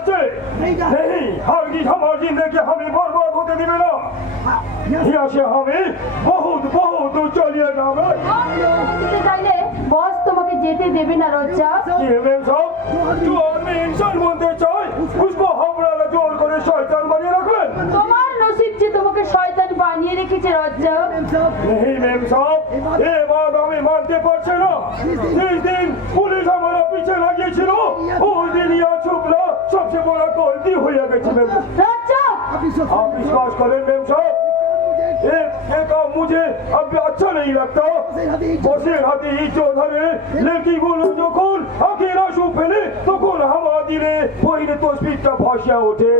আসছে नहीं हरगिज हमारी जिंदगी हमें बर्बाद होते दिबे ना यहाँ से हमें बहुत बहुत चलिए जावे চাইলে বস তোমাকে যেতে দেবে না রজ্জাক। ये मैम साहब जो आदमी इंसान बनते चाहे उसको हमरा जोर करे शैतान बनिए रखবেন তোমার নসিব যে তোমাকে শয়তান বানিয়ে রেখেছে রজ্জাক। नहीं मैम साहब ये बात हमें मानते পারছে না जिस दिन पुलिस हमारा पीछे लगी ছিল उस दिन यहाँ छुपना सबसे बड़ा गलती हो गई मैम রজ্জাক आप विश्वास करें मैम साहब ये काम मुझे अब अच्छा नहीं लगता বসের হাতে ইজ্জত ধরে লেকিগুলো যখন আখেরা সু ফেলে তখন আমার দিলে বহিনে তসবিরটা ভাসিয়া ওঠে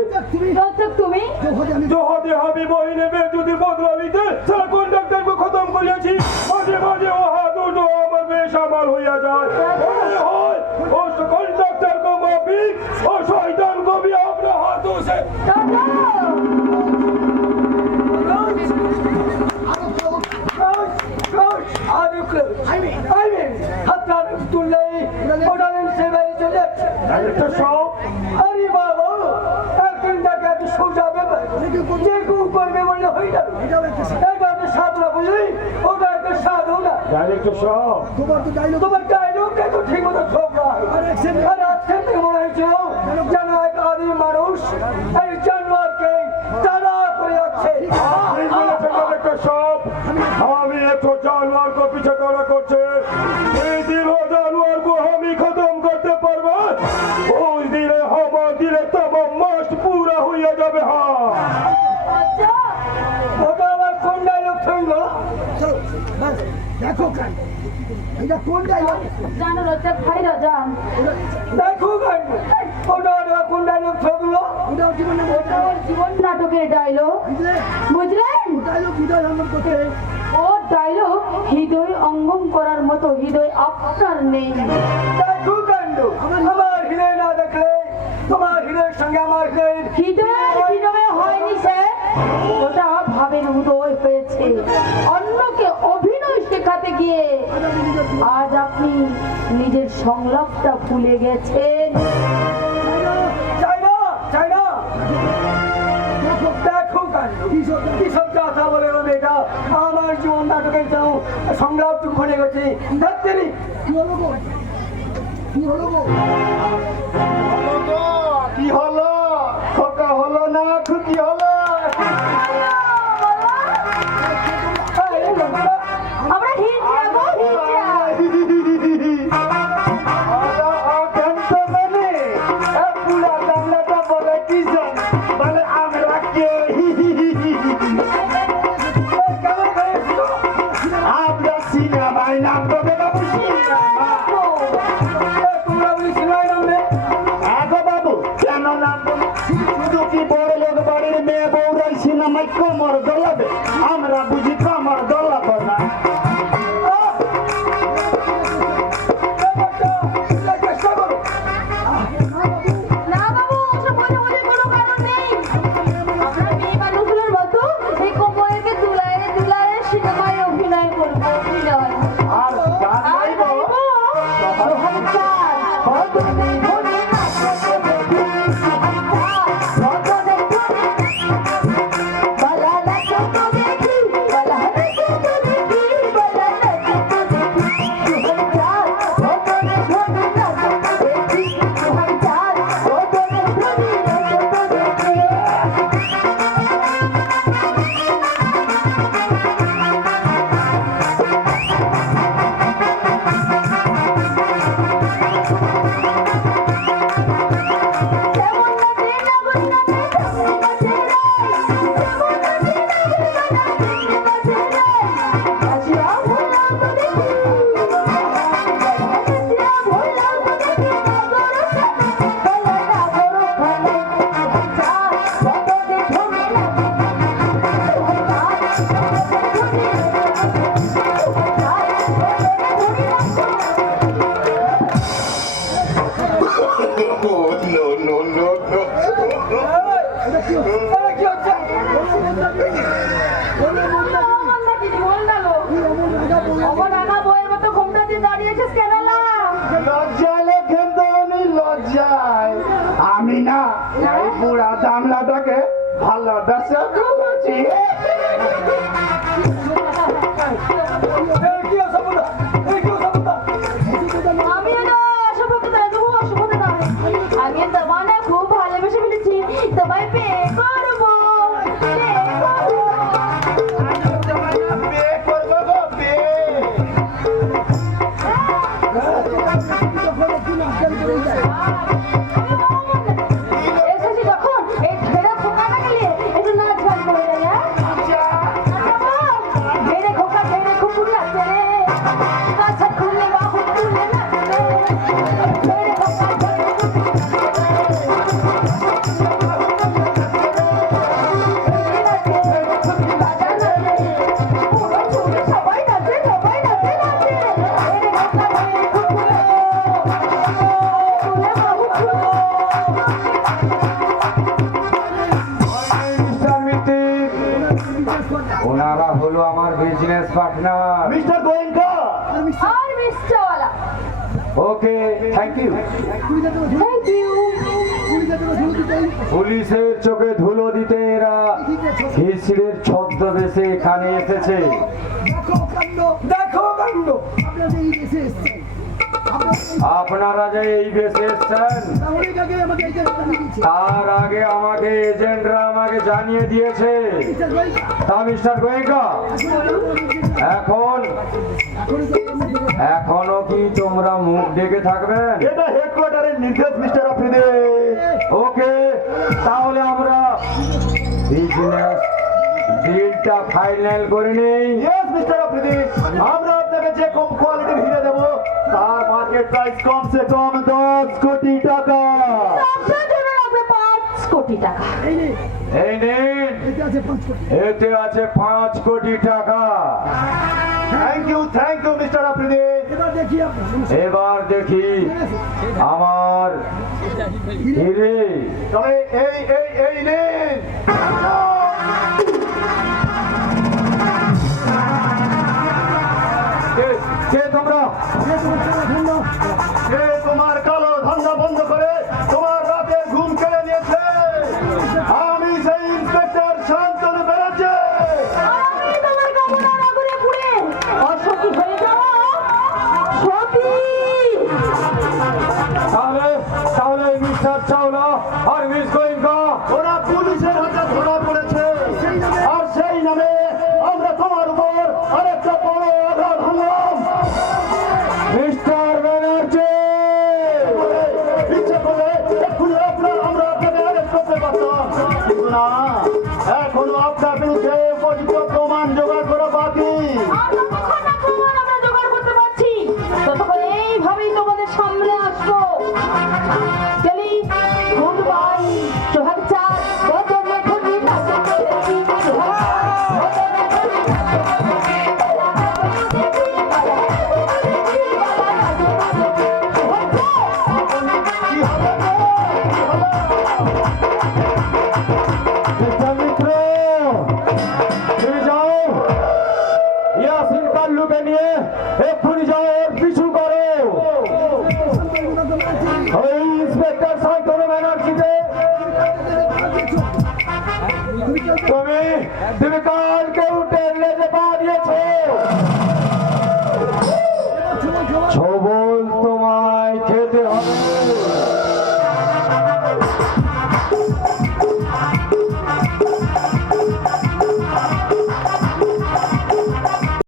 রজ্জাক তুমি জহাদে হাবি বহিনে বেজুদি বদলা নিতে সারা কন্ডাক্টরকে খতম করিয়াছি মাঝে মাঝে ও হাত উঠো আমার বেসামাল হইয়া যায় মনে হয় ও কন্ডাক্টর কো মাফিক ও শয়তান কো भी अपने हाथों से আরে বাবা একদিন টাকা এত সোজা ব্যাপার যে কেউ করবে বললে হয়ে যাবে এটা তো সাধনা বুঝলি ওটা একটা সাধু না ডাইরেক্টর সাহেব তোমার ডায়লগটা তো ঠিক মতো ঠোক না আর আজকে থেকে মনে হয়েছিল যেন এক আদি মানুষ এই জানোয়ারকে তাড়া করে যাচ্ছে ডাইরেক্টর সাহেব আমি একটু জানোয়ার को पीछे ताड़ा করছে এই দিন ও জানোয়ার को हम ही खत्म करते পারবে ওই দিনে আমার দিলে तमाम মাস্ট পুরা হইয়া যাবে হ্যাঁ ওটা আমার কোন ডায়লগ ছিল দেখো কান এটা কোন ডায়লগ জানো রজ্জাক ভাই রাজান দেখো গান ওটা কোন ডায়লগ ছিল ওটা জীবন ওটা ওর জীবন নাটকের ডায়লগ বুঝলেন ডায়লগ হৃদয় আমার কোতে ও ডায়লগ হৃদয় অঙ্গম করার মতো হৃদয় আপনার নেই। দেখো কাণ্ড আমার হৃদয় না দেখলে তোমার হৃদয়ের সঙ্গে আমার হৃদয়ের হৃদয় হয়নি স্যার ওটা ভাবের উদয় হয়েছে অন্যকে অভিনয় শেখাতে গিয়ে আজ আপনি নিজের সংলাপটা ভুলে গেছেন। দেখো কাণ্ড কি সব কথা বলে এটা আমার জীবন নাটকের যেন সংলাপটুকু ভুলে গেছে ডাক্তারি কি হলো গো কি হলো গো কি হলো খোকা হলো না খুকি হলো আমরা হিট যাবো হিট কমর দোলাবে আমরা বুঝি কমর দোলাবো না না বাবু ওসব বলে বলে কোনো কারণ নেই আমরা মেয়ে মানুষগুলোর মতো এই কোমরকে দুলায় দুলায় সিনেমায় অভিনয় করবো অভিনয় আর গান আর গাইবো সোহানকার ভাই আমি না এই বুড়া জামলাটাকে ভালোবাসা করেছি। এই কি অসভ্যতা, এই কি অসভ্যতা। আমি না অসভ্যতা নয়, তবু অসভ্যতা নয়। আমি তোমায় না খুব ভালোবেসে ফেলেছি, তোমায় বিয়ে করবো, বিয়ে করবো। বিয়ে করবো গো, বিয়ে। এসেছি যখন এই ছেড়ে খোকাটা গেলে একটু নাচ গান করে যাই, হ্যাঁ? ঝেড়ে খোকা ঝেড়ে খুপুর নাচে রে, কাছা খুলে বাহু তুলে নাচে রে। ঝেড়ে খোকা ঝেড়ে খুপুর সবাই নাচে, সবাই নাচে, নাচে। ঝেড়ে খোকা ঝেড়ে খুপুর তুলে বাহু তুলে। মিস্টার মিত্তির, ওনারা হলো আমার বিজনেস পার্টনার মিস্টার গোয়েঙ্কা আর মিষ্টাওয়ালা, okay thank you. Thank you. পুলিশের চোখে ধুলো দিতে এরা হিসড়ের ছদ্মবেশে এখানে এসেছে। দেখো কাণ্ড। আপনারা যে এই বেশে এসছেন তার আগে আমাকে এজেন্টরা আমাকে জানিয়ে দিয়েছে। তা মিস্টার গোয়েঙ্কা, এখনো কি তোমরা মুখ ডেকে থাকবেন? এটা হেডকোয়ার্টারের নির্দেশ মিস্টার আফ্রিদি। ওকে, তাহলে আমরা বিজনেস ডিলটা ফাইনাল করে নেই। ইয়েস মিস্টার আফ্রিদি, আমরা আপনাকে যে কম কোয়ালিটির হিরে দেবো তার মার্কেট প্রাইস কমসে কম 10 কোটি টাকা। আপনার জন্য রাখবে 5 কোটি টাকা। এই নিন, এতে আছে 5 কোটি টাকা। Thank you Mister Afridi. এবার দেখি আমার হিরে। তবে এই নিন। কে তোমরা? সে তোমার কালো ধান্দা বন্ধ করে তোমার রাতের ঘুম কেড়ে নিয়েছে। আমি সেই ইন্সপেক্টর শান্তনু ব্যানার্জি। আমি তোমার কামনার আগুনে পুড়ে অসতী হয়ে যাও, সতী। তাহলে মিস্টার চাওলা আর মিস গোয়েঙ্কা ওরা পুলিশের হাতে ধরা পড়েছে, আর সেই নামে আমরা তোমার উপর আরেকটা বড় আঘাত হানলাম। মিস্টার ব্যানার্জি, ইচ্ছে করলে এক্ষুনি আমরা আপনাকে অ্যারেস্ট করতে পারতাম, কিন্তু না, এখনো আপনার বিরুদ্ধে উপযুক্ত প্রমাণ জোগাড় করা বাকি। আর যতক্ষণ না প্রমাণ আমরা জোগাড় করতে পারছি, ততক্ষণ এইভাবেই তোমাদের সামনে আসবো। চলি, গুড বাই, সোহাগ চাঁদ, বদলে খুঁজি নাচে চলেছি, সোহাগ চাঁদ, বদলে খুঁজি নাচে চলেছি, মিস্টার মিত্র, তুমি যাও, ইয়াসিন কাল্লুকে নিয়ে এক্ষুনি যাও, ওর পিছু করো। ওই ইন্সপেক্টর শান্তনু ব্যানার্জিকে তুমি কালকে উঠে